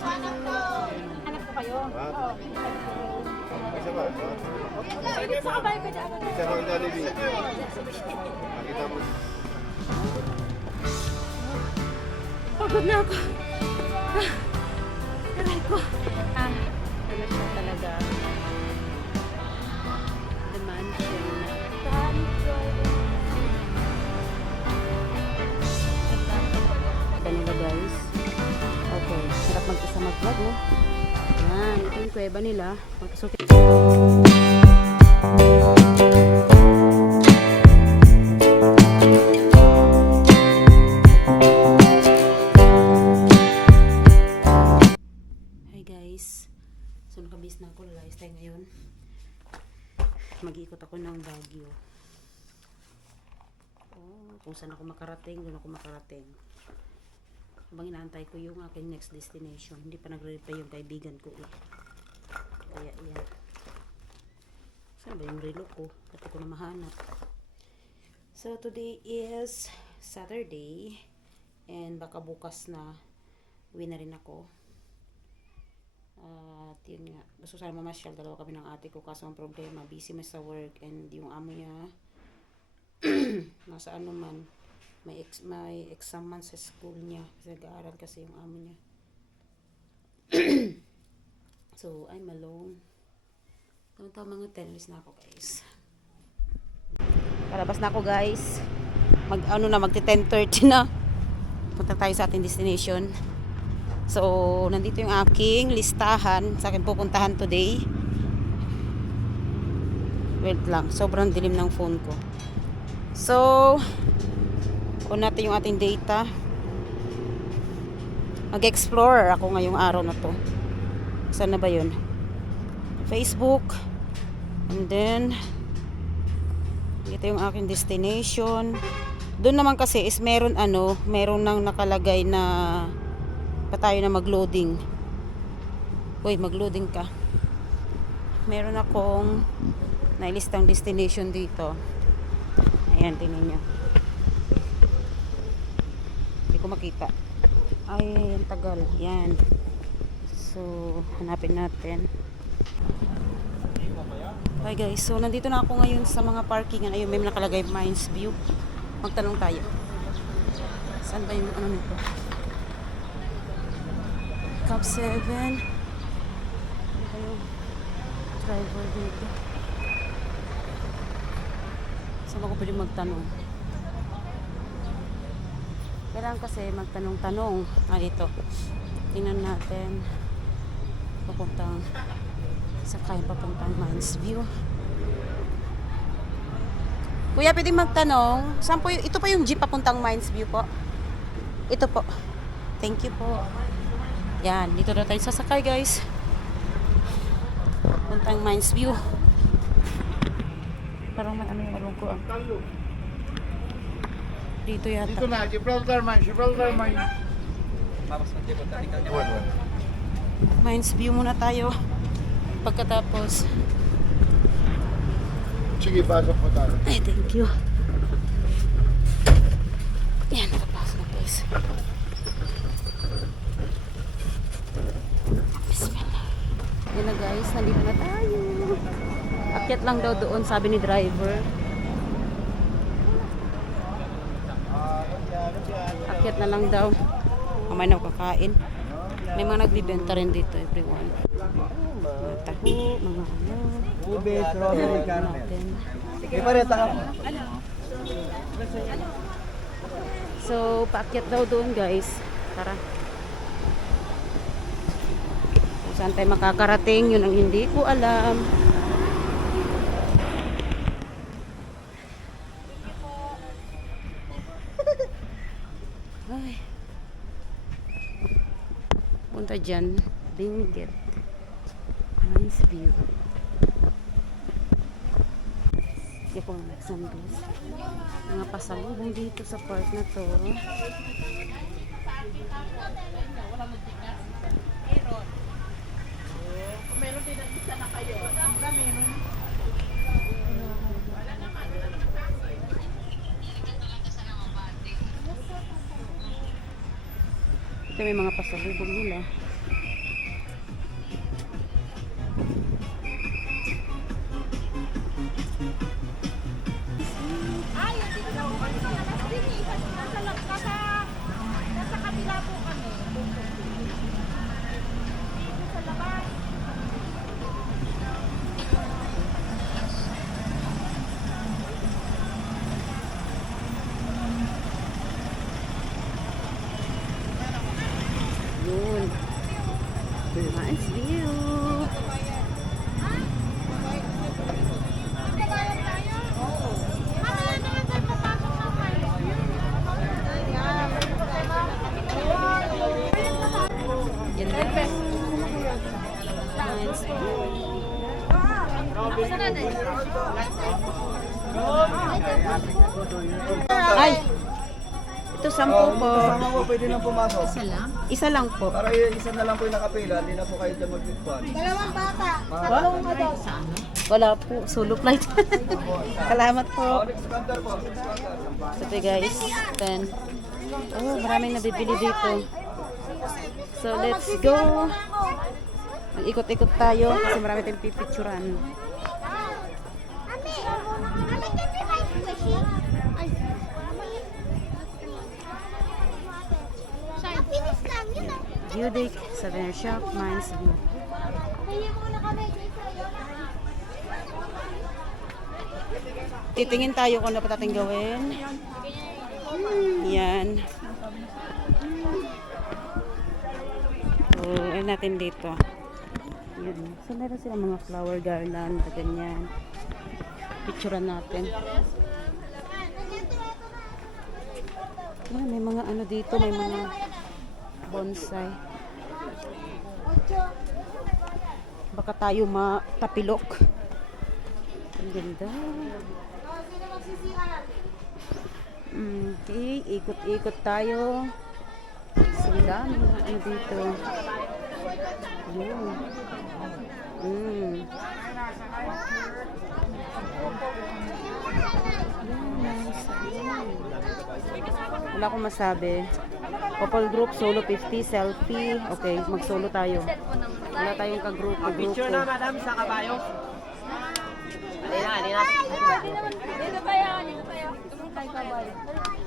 Hanap ko kayo? Oo. Isa ba? Sige, sa kabayo ka dyan. Isa ba ang Jollibee? Nakita mo. Pagod na ako. Aray ko. Ano siya talaga? The mansion. Kanila guys. Okay. Hirap mag-isa mag-vlog, no? Yan. Ito yung kuweba nila. Magkasuti. So nakabis na ako, lalayas tayo ngayon. Mag-iikot ako ng Baguio. Oh, kung saan ako makarating, doon ako makarating. Habang inaantay ko yung aking next destination. Hindi pa nagre-reply yung kaibigan ko eh. Kaya yan. Saan ba yung relo ko? Pati ko na mahanap. So today is Saturday. And baka bukas na uwi na rin ako. At yun nga, gusto sana mamasyal, dalawa kami ng ate ko, kaso ang problema, busy mas sa work, and yung amo niya nasa ano man, may exam man sa school niya, kasi nag-aaral kasi yung amo niya. So I'm alone. Mga 10 minutes na ako guys. Palabas na ako guys, magti 10:30 na, punta tayo sa ating destination. So, nandito yung aking listahan sa akin pupuntahan today. Wait lang, sobrang dilim ng phone ko. So, on natin yung ating data. Mag-explore ako ngayong araw na to. Saan na ba yun? Facebook. And then, dito yung aking destination. Doon naman kasi is meron nang nakalagay na pa tayo na mag-loading. Uy, mag-loading ka. Meron akong nailistang destination dito. Ayan, tingnan nyo. Hindi ko makita. Ay, ang tagal. Yan. So, hanapin natin. Hi guys, so nandito na ako ngayon sa mga parkingan. Ayun, may nakalagay Mines View. Magtanong tayo. Saan ba yung ano nito? Cup 7. Ano yung driver dito? Saan ako pwede magtanong? Kailangan kasi magtanong-tanong. Dito. Tingnan natin. Papuntang papuntang Mines View. Kuya, pwede magtanong. Saan po ito pa yung jeep papuntang Mines View po? Ito po. Thank you po. Yan, dito na tayo sasakay guys. Puntang Mines View. Parang may ano yung along ko. Dito yata. Dito na, Gibraltar Mine. Mines View muna tayo. Pagkatapos. Sige, pasok po tayo. Ay, thank you. Yan, nakapasok na guys. Yan na guys, nandito na tayo. Akyat lang daw doon, sabi ni driver. Akyat na lang daw. Kamay na kakain. May mga nagbibenta rin dito, everyone. Mga taho, mga ano. Ube, strawberry, caramel. Ipareta ka mo. So, paakyat daw doon guys. Tara. Saan tayo makakarating, yun ang hindi ko alam. Ay. Punta dyan, Benguet. Mines View. Hindi ko mag-sunglass. Mga pasalubong dito sa park na to. Meron din ang isa na kayo. Meron. Ito may mga pasalubong nila. Ay! Ito 10 po. Kasama po, pwede nang pumasok. Isa lang po. Para isa na lang po yung nakapila, hindi na po kayo dyan mag-bitcoin. Wala po. Solo flight. Salamat po. Next counter po, next counter. Ito guys. 10. Oh, maraming nabibili dito. So, let's go. Mag-ikot-ikot tayo kasi marami tayong pipicturan. Budik, Souvenir Shop, Mines View. Titingin tayo kung ano pa natin gawin. Yan. So, ayun natin dito. Yan. So, meron silang mga flower garland, ganyan. Picturean natin. Yan, may mga ano dito, may mga bonsai. Baka tayo matapilok. Ang ganda. Okay, ikot-ikot tayo. So, dami mga ano dito. Yun. Wala akong masabi. Couple group, solo 50, selfie. Okay, mag-solo tayo. Wala tayong ka-group. Picture na madam sa kabayo. Alina.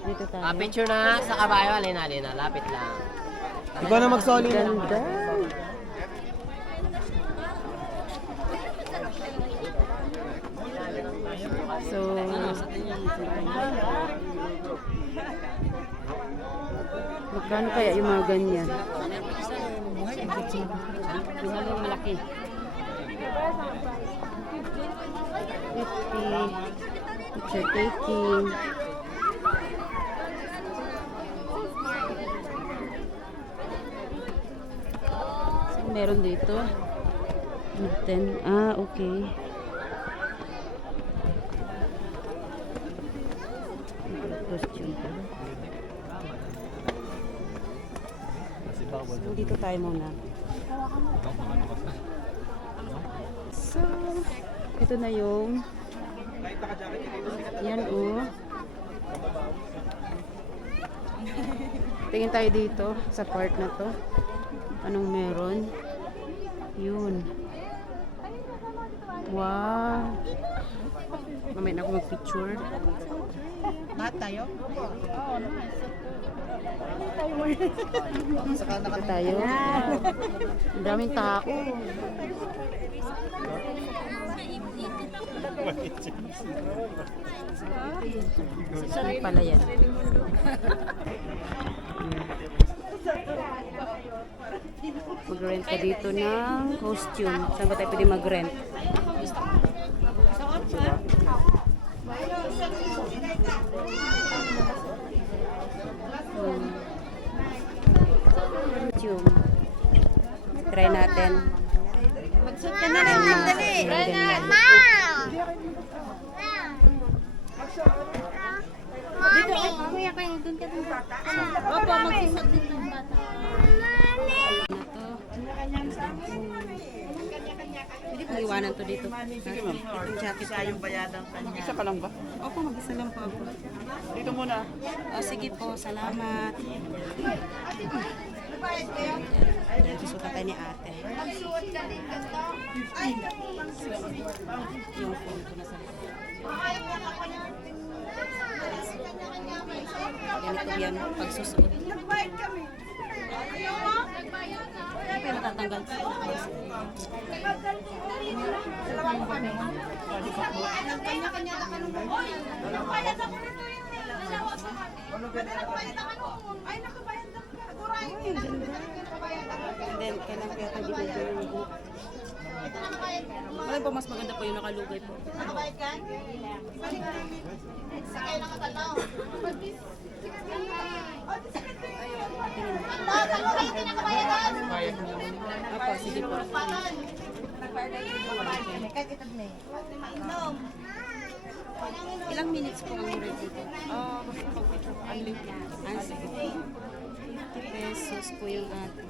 Dito tayo. Picture na sa kabayo, alina. Lapit lang. Ikaw na mag-soli na. Ganda. So, magkano kaya yung mga ganyan? Yung malaki. 50. Picture taking. So, meron dito. 10. Ah, okay. Costume ko. So, dito tayo muna. So, ito na yung yan tingin tayo dito sa part na to. Anong meron? Yun. Wow. Mamaya na ako mag-picture. Lahat tayo? Ito tayo. Ang daming tao. Saan pala yan? Mag-rent ka dito ng costume. Saan ba tayo pwede mag-rent? Costume. Try natin. Magsuot ka na lang ng dali. Dito, kuya kayo, doon ka dun. Opo, magsusot din ng bata. Hindi ko iwanan to dito. Itong jacket ko yung bayadang kanya. Isa ka lang ba? Opo, mag-isa lang po ako. Dito muna. Sige po, salamat. Yan, susukat tayo ni ate. Yung phone ko nasa likod. Ganito yan, pagsusuot. Nagbayad kami. Hindi pa yung matatanggal ko. And then, kailangan kaya tayo dito yung book. Wala po, mas maganda po yung nakalugay po. Nakabayad ka? Sakay na katalaw. Apa, sige po. Ilang minutes po ang ready ko? Ah, sige. 50 pesos po yung ating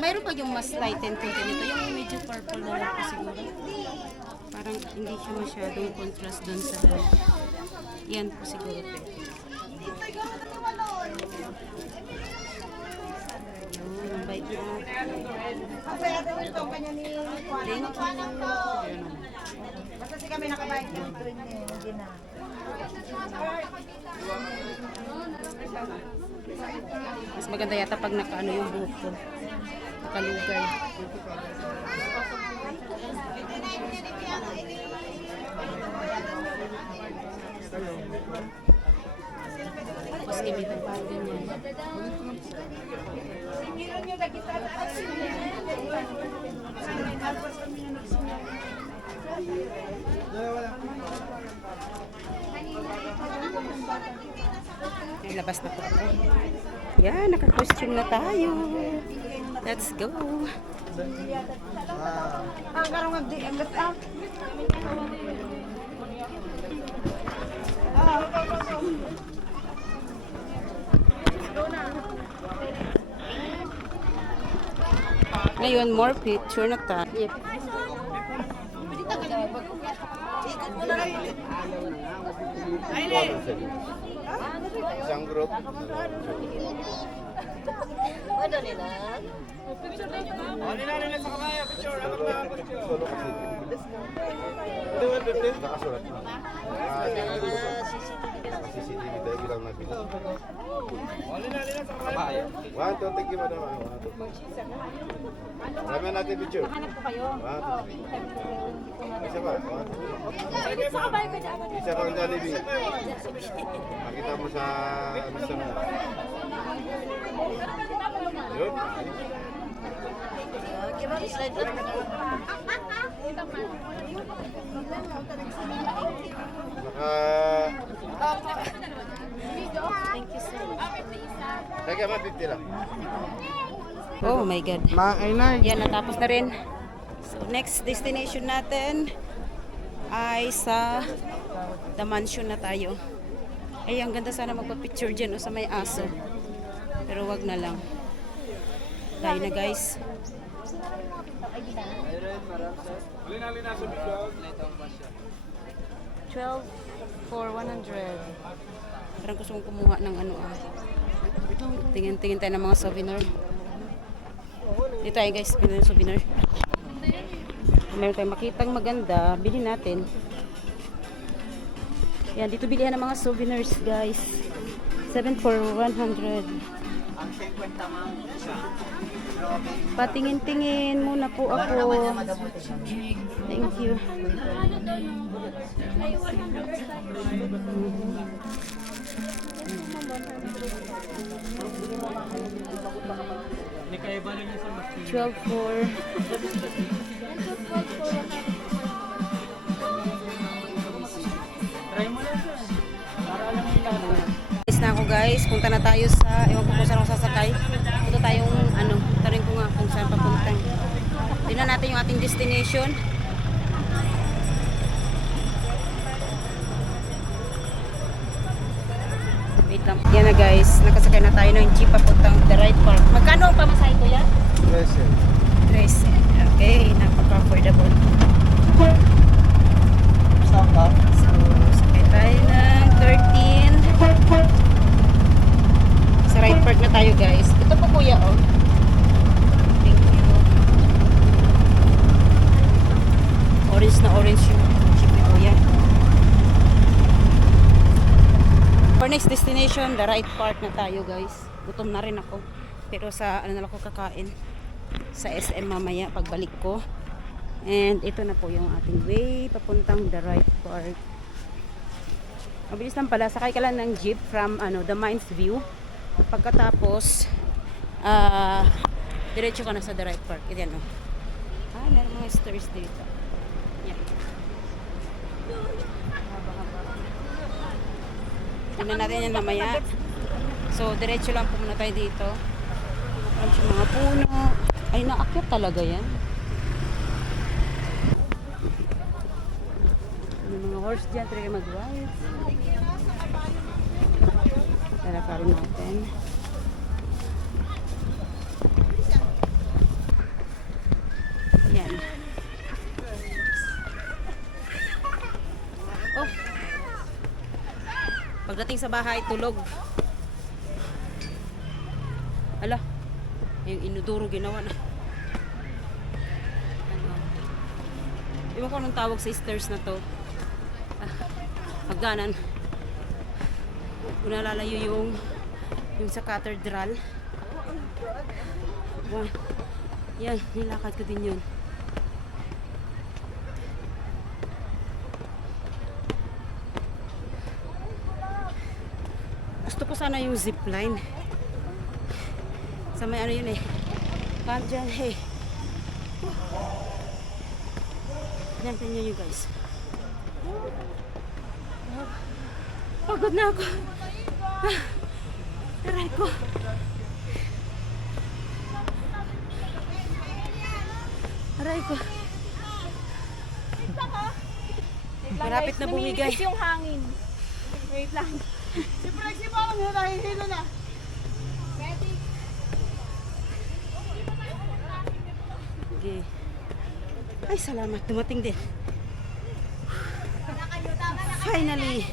mayroon pa yung mas lighten ko ganito. Yung medyo purple na lang po siguro. Parang hindi siya masyadong contrast doon sa yan po siguro po. Yun, ang bait na. Thank you. Basta si kami nakabayad ng tuwing hindi na. Mas maganda yata pag nakaano yung buhok ko. Nakalugay. Mas gamitin pa ganyan. Labas na po ako. Yan, naka-costume na tayo. Let's go. Ang karong ang gatang. Ngayon, more picture na tayo. Isang group. Nakasulat na. CCTV tayo bilang nabila. One, two, thank you, madam. Marami natin picture. One, two, three. Isa ba? One, two, three. Isa pang Jollibee. Makita mo sa Mr. Mo. Yun. Thank you so much. Kaya 50 lang. Oh my God. Ay, Yan, natapos na rin. So, next destination natin ay sa The Mansion na tayo. Ay, ang ganda sana magpa-picture dyan o sa may aso. Pero wag na lang. Tayo na guys. $12 for 100. Parang gusto kong kumuha ng ano ah. Tingin-tingin tayo ng mga souvenir. Dito tayo guys, pili ng souvenir. Kung meron tayong makitang maganda, bilhin natin. Yan, dito bilihan ng mga souvenirs guys. 7 for 100. Patingin-tingin muna po ako. Thank you. $12 for Alis na ako guys, punta na tayo sa, ewan ko kung saan ako sasakay. Punta tayong, tarin ko nga kung saan papunta. Tingnan natin yung ating destination. Wait lang. Yan na guys, nakasakay na tayo ng jeep papuntang The Right Park. Magkano ang pamasahe ko yan? 13. Okay, napaka-affordable. Saan ka? So, sakay tayo ng 13. Sa Right Park na tayo guys. Ito po kuya oh. Thank you. Orange na orange yung jeep ni kuya. For next destination, The Right Park na tayo guys. Gutom na rin ako. Pero sa ano na lang ako kakain. Sa SM mamaya pagbalik ko. And ito na po yung ating way papuntang The Right Park. Mabilis lang pala, sakay ka lang ng jeep from The Mines View. Pagkatapos diretso ka na sa The Right Park. Ito yan o. Meron mga stairs dito. Yan. Tingnan natin yan mamaya. So diretso lang po muna tayo dito. Meron siyang mga puno. Ay, naakyat talaga yan. May mga horse dyan, pwede kayo mag-ride. Lalakarin natin. Yan. Oh! Pagdating sa bahay, tulog. Ala, yung inuduro ginawa na. Ano? Iwan ko anong tawag sa stairs na to. Hagdanan. Kung nalalayo yung sa cathedral. Wow. Yan, nilakad ko din yun. Gusto ko sana yung zipline. Sa may ano yun eh. Camp dyan, hey. Yan, tingnan nyo guys. Pagod na ako. Aray ko. Aray ko. Malapit na bumigay. Yung hangin. Wait lang. Si Prexy mo, nahihilo na. Ready? Okay. Ay, salamat. Dumating din. Finally.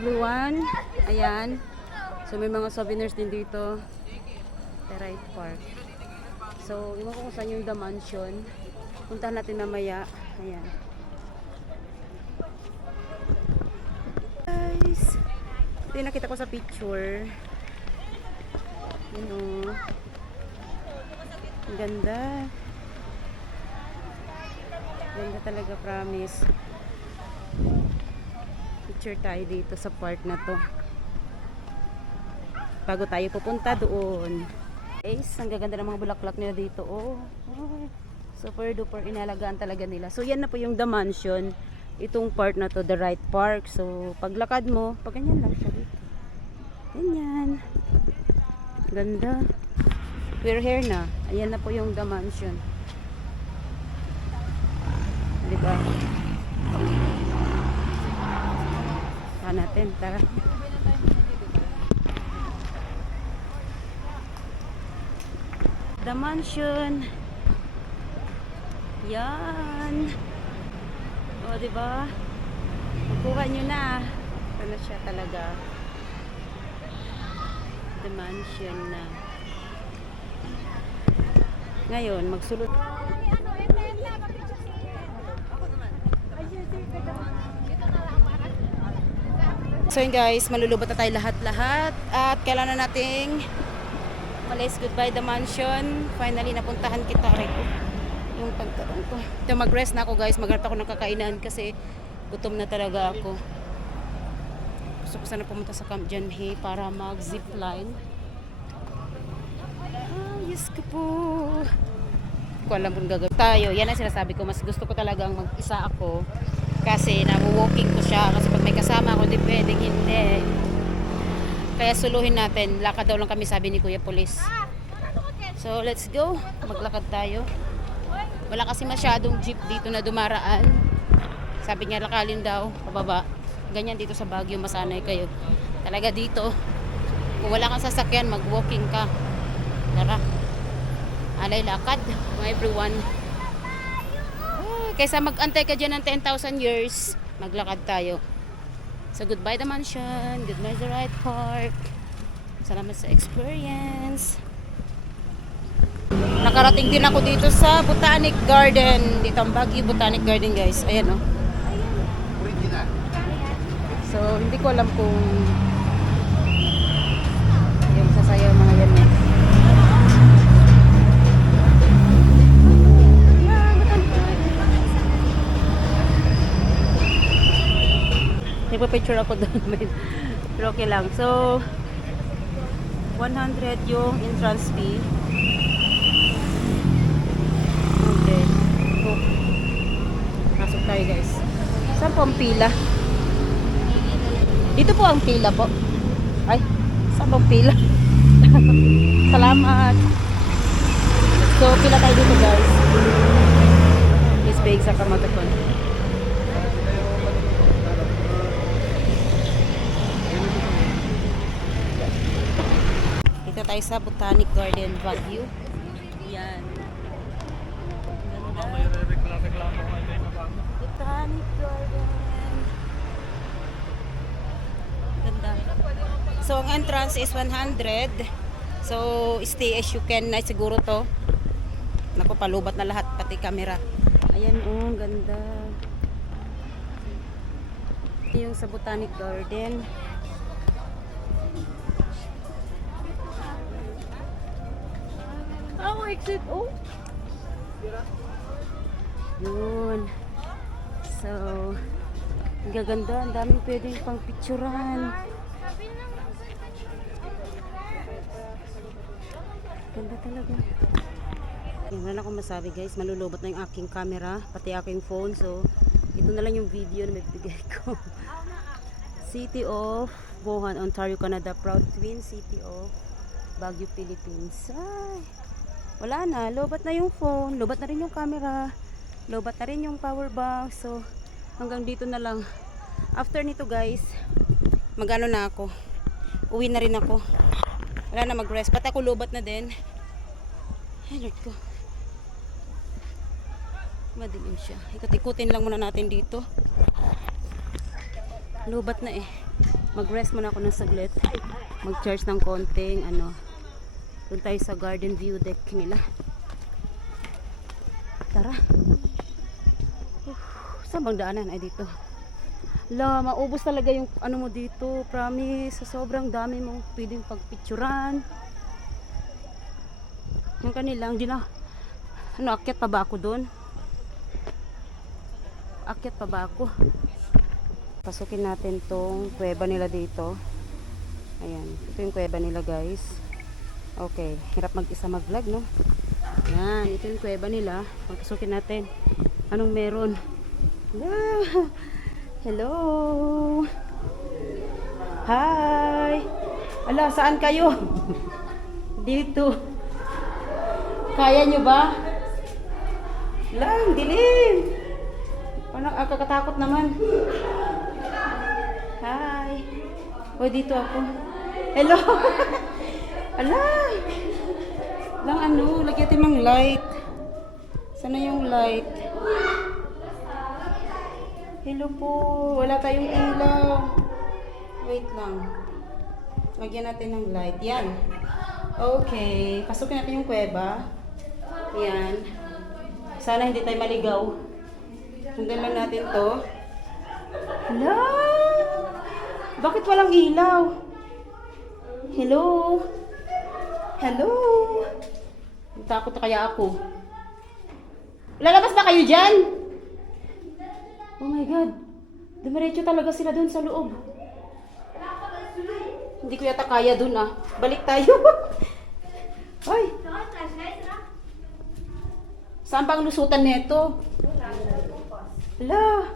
Everyone, ayan. So may mga souvenirs din dito. Teray Park. So, iwan ko kung saan yung The Mansion. Puntahan natin mamaya. Ayan. Guys, ito yung nakita ko sa picture. Yun o. Ang ganda. Ganda talaga, promise. Picture tayo dito sa park na to. Bago tayo pupunta doon. Guys, ang gaganda ng mga bulaklak nila dito. Oh, super duper inalagaan talaga nila. So yan na po yung The Mansion. Itong part na to, the right park. So paglakad mo, pag ganyan lang siya dito. Ganyan. Ganda. We're here na. Ayan na po yung The Mansion. Diba? Natin, tara. The Mansion. Yan. O, diba? Magkuha nyo na. Ano siya talaga? The Mansion na. Ngayon, magsulot. So yun guys, malulubot na tayo lahat-lahat. At kailangan na nating malis. Goodbye The Mansion. Finally, napuntahan kita. Yung pagkaroon ko. Ito, mag-rest na ako guys. Maghanap ako ng kakainan kasi gutom na talaga ako. Gusto ko sana pumunta sa Camp Janhe para mag-zipline. Yes ko po. Hindi ko alam kung gagawin tayo. Yan ang sinasabi ko. Mas gusto ko talagang mag-isa ako. Kasi na-walking ko siya. Kasi pag may kasama ako, di pwedeng hindi. Kaya suluhin natin. Lakad daw lang kami, sabi ni Kuya Police. So, let's go. Maglakad tayo. Wala kasi masyadong jeep dito na dumaraan. Sabi niya, lakalin daw, pababa. Ganyan dito sa Baguio, masanay kayo. Talaga dito, kung wala kang sasakyan, mag-walking ka. Tara. Alay lakad, mga everyone. Kaysa mag-antay ka dyan ng 10,000 years, maglakad tayo. So, goodbye The Mansion. Goodbye The Right Park. Salamat sa experience. Nakarating din ako dito sa Botanic Garden. Dito ang Baguio Botanic Garden, guys. Ayan, oh. So, hindi ko alam kung yung sasayaw mga yan, eh. Nagpa-picture ako doon. Pero okay lang. So, 100 yung entrance fee. Okay. So, pasok tayo guys. Saan po ang pila? Dito po ang pila po. Ay, saan po ang pila? Salamat. So, pila tayo dito guys. Miss Big sa Kamatakon. Dito tayo sa Botanic Garden, Baguio. Yan. Botanic Garden. Ganda. So, ang entrance is 100. So, stay as you can na siguro to. Naku, palubat na lahat, pati camera. Ayan, oh, ganda. Yung sa Botanic Garden. Oh, exit. Oh. Yun. So, ang gaganda. Ang daming pwedeng pang picturean. Ganda talaga. Yan, wala na akong masabi guys. Malulobot na yung aking camera, pati aking phone. So, ito na lang yung video na may bigay ko. City of Bohan, Ontario, Canada. Proud Twin City of Baguio, Philippines. Ay, wala na. Lobat na yung phone. Lobat na rin yung camera. Lobat na rin yung power bank. So, hanggang dito na lang. After nito guys, magano na ako. Uwi na rin ako. Wala na mag-rest. Pati ako lobat na din. Ay, Lord ko. Madilim siya. Ikot-ikutin lang muna natin dito. Lobat na eh. Mag-rest muna ako ng saglit. Mag-charge ng konting ano. Doon tayo sa garden view deck nila. Tara. Saan bang daanan? Ay, dito. La, maubos talaga yung ano mo dito. Promise. Sa sobrang dami mong pwedeng pagpicturan. Yung kanilang, di na. Ano, akyat pa ba ako doon? Akyat pa ba ako? Pasukin natin tong kuweba nila dito. Ayan. Ito yung kuweba nila guys. Okay. Hirap mag-isa mag-vlog, no? Ayan. Ito yung kuweba nila. Pasukin natin. Anong meron? Yeah. Hello. Hi. Ala, saan kayo? Dito. Kaya nyo ba? Lang, dilim. Parang kakatakot naman. Hi. O, dito ako. Hello. Ala. Lang ano, lagyan natin ng light. Sana yung light? Hello po. Wala tayong ilaw. Wait lang. Lagyan natin ng light. Yan. Okay. Pasukin natin yung kuweba. Yan. Sana hindi tayo maligaw. Sundan lang natin to. Hello? Bakit walang ilaw? Hello? Hello? Takot na kaya ako. Lalabas ba kayo dyan? Oh my God. Dumiretso talaga sila dun sa loob. Hindi ko yata kaya dun ah. Balik tayo. Ay. Saan bang lusutan neto? Hala.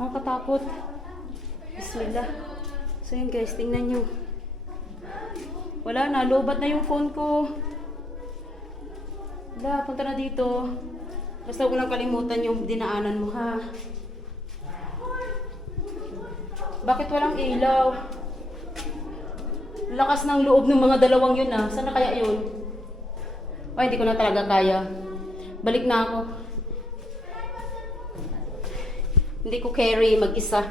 Nakakatakot. Bismillah. So yun guys, tingnan nyo. Wala na, lobat na yung phone ko. Hala, punta na dito. Basta huwag lang kalimutan yung dinaanan mo ha. Bakit walang ilaw? Lakas ng loob ng mga dalawang yun ah. Saan na kaya yun? Ay, hindi ko na talaga kaya. Balik na ako. Hindi ko carry mag-isa.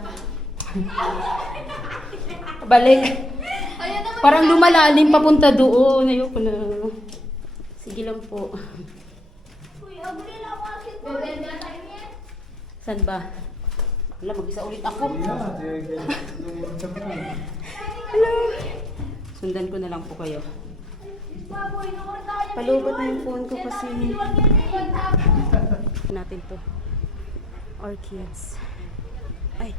Balik. Parang lumalalim papunta doon. Ayoko na. Sige lang po. Saan ba? Wala, mag-isa ulit ako. Hello. Sundan ko na lang po kayo. Palubot na yung phone ko kasi natin to. Orchids. Ay.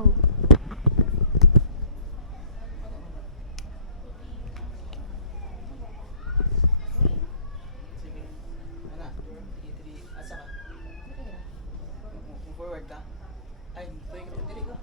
Oh. work ka? Ay, pwede ka dili ko.